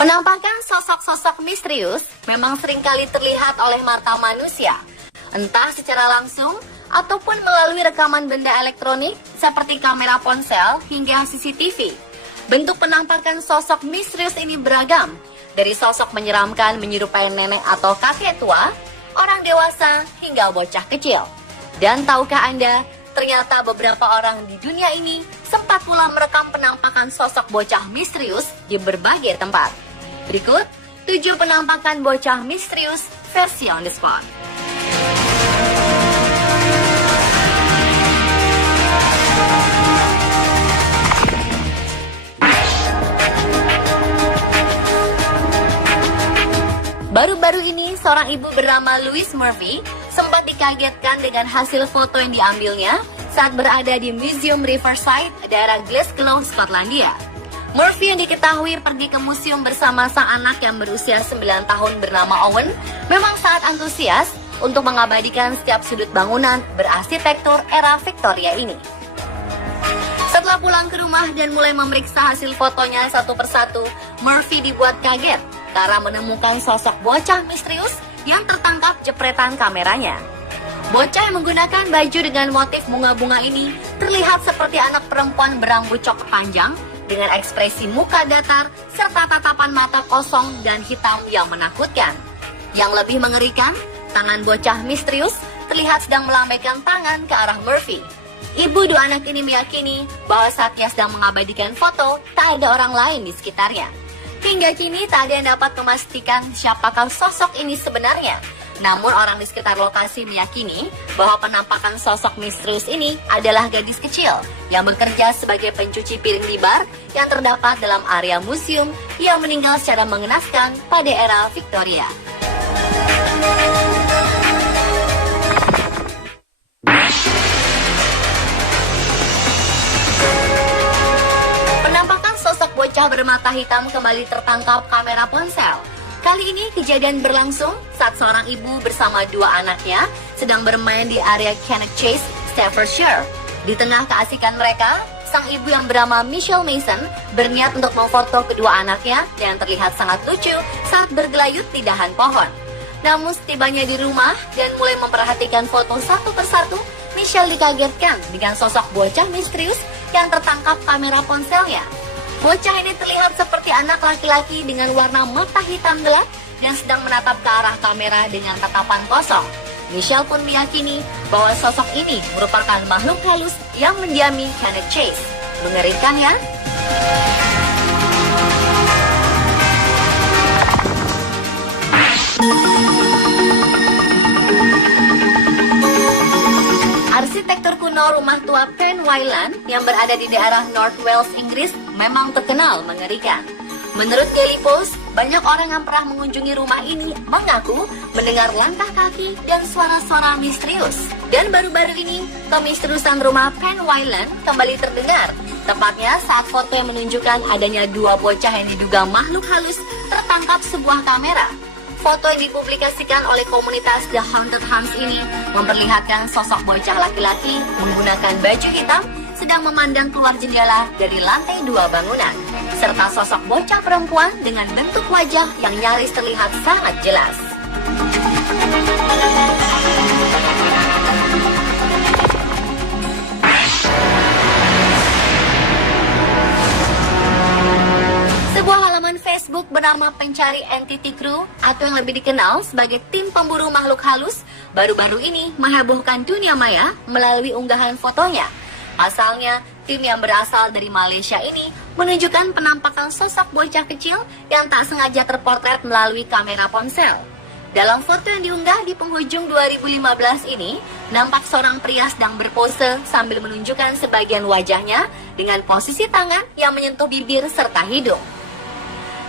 Penampakan sosok-sosok misterius memang seringkali terlihat oleh mata manusia, entah secara langsung ataupun melalui rekaman benda elektronik seperti kamera ponsel hingga CCTV. Bentuk penampakan sosok misterius ini beragam, dari sosok menyeramkan menyerupai nenek atau kakek tua, orang dewasa hingga bocah kecil. Dan tahukah Anda, ternyata beberapa orang di dunia ini sempat pula merekam penampakan sosok bocah misterius di berbagai tempat. Berikut 7 penampakan bocah misterius versi on the spot. Baru-baru ini, seorang ibu bernama Louise Murphy sempat dikagetkan dengan hasil foto yang diambilnya saat berada di Museum Riverside, daerah Glasgow, Skotlandia. Murphy yang diketahui pergi ke museum bersama sang anak yang berusia 9 tahun bernama Owen memang sangat antusias untuk mengabadikan setiap sudut bangunan berarsitektur era Victoria ini. Setelah pulang ke rumah dan mulai memeriksa hasil fotonya satu persatu, Murphy dibuat kaget karena menemukan sosok bocah misterius yang tertangkap jepretan kameranya. Bocah yang menggunakan baju dengan motif bunga-bunga ini terlihat seperti anak perempuan berambut coklat panjang dengan ekspresi muka datar serta tatapan mata kosong dan hitam yang menakutkan. Yang lebih mengerikan, tangan bocah misterius terlihat sedang melambaikan tangan ke arah Murphy. Ibu dua anak ini meyakini bahwa saat ia sedang mengabadikan foto, tak ada orang lain di sekitarnya. Hingga kini tak ada yang dapat memastikan siapakah sosok ini sebenarnya. Namun orang di sekitar lokasi meyakini bahwa penampakan sosok misterius ini adalah gadis kecil yang bekerja sebagai pencuci piring di bar yang terdapat dalam area museum yang meninggal secara mengenaskan pada era Victoria. Penampakan sosok bocah bermata hitam kembali tertangkap kamera ponsel. Kali ini kejadian berlangsung saat seorang ibu bersama dua anaknya sedang bermain di area Cannock Chase, Staffordshire. Di tengah keasikan mereka, sang ibu yang bernama Michelle Mason berniat untuk memfoto kedua anaknya yang terlihat sangat lucu saat bergelayut di dahan pohon. Namun setibanya di rumah dan mulai memperhatikan foto satu persatu, Michelle dikagetkan dengan sosok bocah misterius yang tertangkap kamera ponselnya. Bocah ini terlihat seperti anak laki-laki dengan warna mata hitam gelap dan sedang menatap ke arah kamera dengan tatapan kosong. Michelle pun meyakini bahwa sosok ini merupakan makhluk halus yang mendiami Cannock Chase. Mengerikan ya? Arsitektur kuno rumah tua Penwyland yang berada di daerah North Wales, Inggris memang terkenal mengerikan. Menurut Daily Post, banyak orang yang pernah mengunjungi rumah ini mengaku mendengar langkah kaki dan suara-suara misterius. Dan baru-baru ini, kemisteriusan rumah Penwyland kembali terdengar. Tepatnya saat foto yang menunjukkan adanya dua bocah yang diduga makhluk halus tertangkap sebuah kamera. Foto yang dipublikasikan oleh komunitas The Haunted Homes ini memperlihatkan sosok bocah laki-laki menggunakan baju hitam sedang memandang keluar jendela dari lantai 2 bangunan, serta sosok bocah perempuan dengan bentuk wajah yang nyaris terlihat sangat jelas. Sebuah halaman Facebook bernama Pencari Entity Crew atau yang lebih dikenal sebagai tim pemburu makhluk halus baru-baru ini menghebohkan dunia maya melalui unggahan fotonya. Pasalnya, tim yang berasal dari Malaysia ini menunjukkan penampakan sosok bocah kecil yang tak sengaja terpotret melalui kamera ponsel. Dalam foto yang diunggah di penghujung 2015 ini, nampak seorang pria sedang berpose sambil menunjukkan sebagian wajahnya dengan posisi tangan yang menyentuh bibir serta hidung.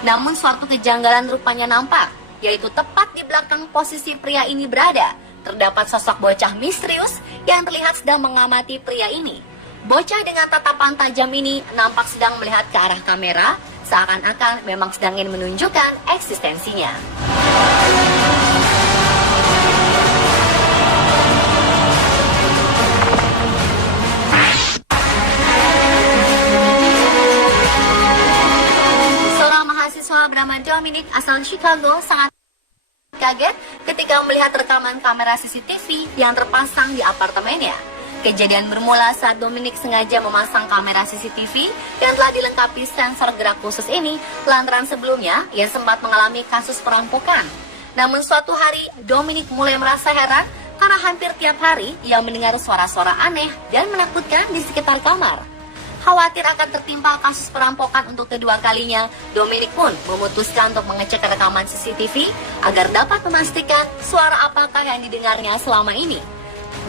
Namun suatu kejanggalan rupanya nampak, yaitu tepat di belakang posisi pria ini berada, terdapat sosok bocah misterius yang terlihat sedang mengamati pria ini. Bocah dengan tatapan tajam ini nampak sedang melihat ke arah kamera, seakan-akan memang sedang ingin menunjukkan eksistensinya. bernama Dominic asal Chicago sangat kaget ketika melihat rekaman kamera CCTV yang terpasang di apartemennya. Kejadian bermula saat Dominic sengaja memasang kamera CCTV yang telah dilengkapi sensor gerak khusus ini lantaran sebelumnya ia sempat mengalami kasus perampokan. Namun suatu hari Dominic mulai merasa heran karena hampir tiap hari ia mendengar suara-suara aneh dan menakutkan di sekitar kamar. Khawatir akan tertimpa kasus perampokan untuk kedua kalinya, Dominic pun memutuskan untuk mengecek rekaman CCTV agar dapat memastikan suara apakah yang didengarnya selama ini.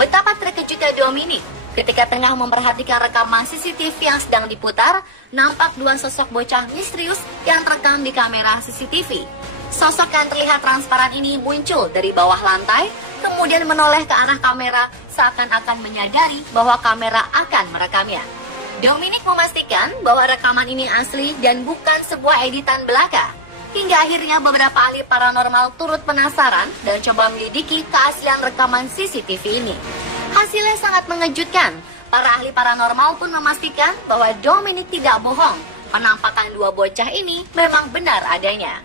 Betapa terkejutnya Dominic ketika tengah memperhatikan rekaman CCTV yang sedang diputar, nampak dua sosok bocah misterius yang terekam di kamera CCTV. Sosok yang terlihat transparan ini muncul dari bawah lantai, kemudian menoleh ke arah kamera seakan-akan menyadari bahwa kamera akan merekamnya. Dominic memastikan bahwa rekaman ini asli dan bukan sebuah editan belaka. Hingga akhirnya beberapa ahli paranormal turut penasaran dan coba menyelidiki keaslian rekaman CCTV ini. Hasilnya sangat mengejutkan. Para ahli paranormal pun memastikan bahwa Dominic tidak bohong. Penampakan dua bocah ini memang benar adanya.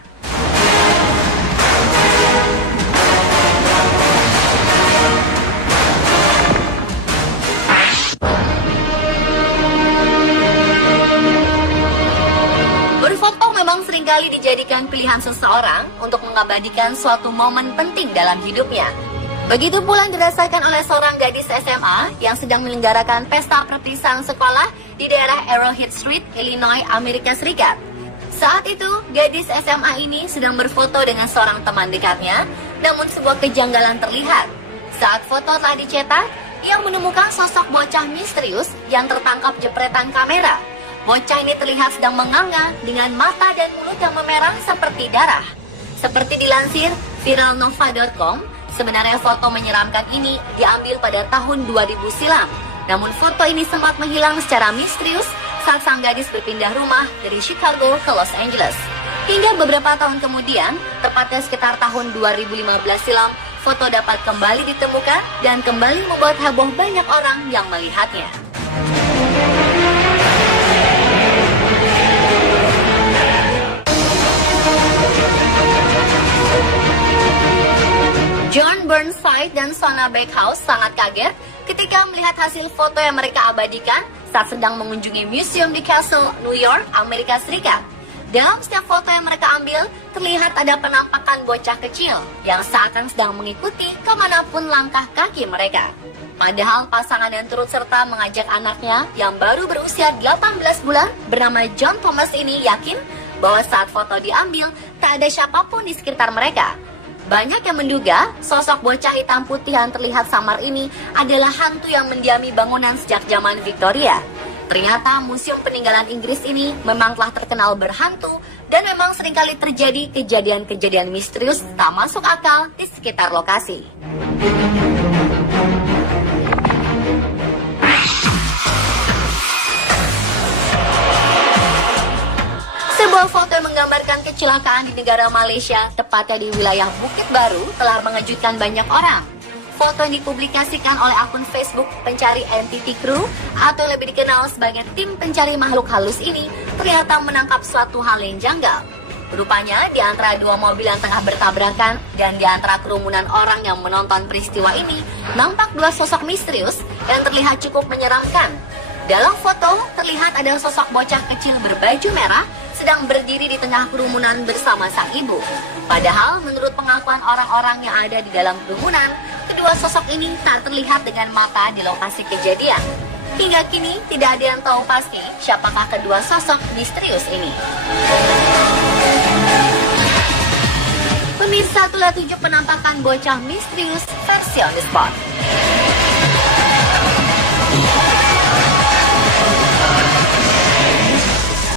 Berfoto memang seringkali dijadikan pilihan seseorang untuk mengabadikan suatu momen penting dalam hidupnya. Begitu pula dirasakan oleh seorang gadis SMA yang sedang menyelenggarakan pesta perpisahan sekolah di daerah Arrowhead Street, Illinois, Amerika Serikat. Saat itu, gadis SMA ini sedang berfoto dengan seorang teman dekatnya, namun sebuah kejanggalan terlihat. Saat foto telah dicetak, ia menemukan sosok bocah misterius yang tertangkap jepretan kamera. Bocah ini terlihat sedang menganga dengan mata dan mulut yang memerah seperti darah. Seperti dilansir viralnova.com, sebenarnya foto menyeramkan ini diambil pada tahun 2000 silam. Namun foto ini sempat menghilang secara misterius saat sang gadis berpindah rumah dari Chicago ke Los Angeles. Hingga beberapa tahun kemudian, tepatnya sekitar tahun 2015 silam, foto dapat kembali ditemukan dan kembali membuat heboh banyak orang yang melihatnya. John Burnside dan Sona Bakehouse sangat kaget ketika melihat hasil foto yang mereka abadikan saat sedang mengunjungi museum di Castle, New York, Amerika Serikat. Dalam setiap foto yang mereka ambil, terlihat ada penampakan bocah kecil yang seakan sedang mengikuti kemanapun langkah kaki mereka. Padahal pasangan yang turut serta mengajak anaknya yang baru berusia 18 bulan bernama John Thomas ini yakin bahwa saat foto diambil, tak ada siapapun di sekitar mereka. Banyak yang menduga sosok bocah hitam putih yang terlihat samar ini adalah hantu yang mendiami bangunan sejak zaman Victoria. Ternyata museum peninggalan Inggris ini memang telah terkenal berhantu dan memang seringkali terjadi kejadian-kejadian misterius tak masuk akal di sekitar lokasi. Sebuah foto yang menggambarkan kecelakaan di negara Malaysia, tepatnya di wilayah Bukit Baru, telah mengejutkan banyak orang. Foto yang dipublikasikan oleh akun Facebook pencari Entity Crew atau yang lebih dikenal sebagai tim pencari makhluk halus ini ternyata menangkap suatu hal yang janggal. Rupanya di antara dua mobil yang tengah bertabrakan dan di antara kerumunan orang yang menonton peristiwa ini nampak dua sosok misterius yang terlihat cukup menyeramkan. Dalam foto terlihat ada sosok bocah kecil berbaju merah sedang berdiri di tengah kerumunan bersama sang ibu. Padahal menurut pengakuan orang-orang yang ada di dalam kerumunan, kedua sosok ini tak terlihat dengan mata di lokasi kejadian. Hingga kini tidak ada yang tahu pasti siapakah kedua sosok misterius ini. Pemirsa, itulah 7 penampakan bocah misterius versi on the spot.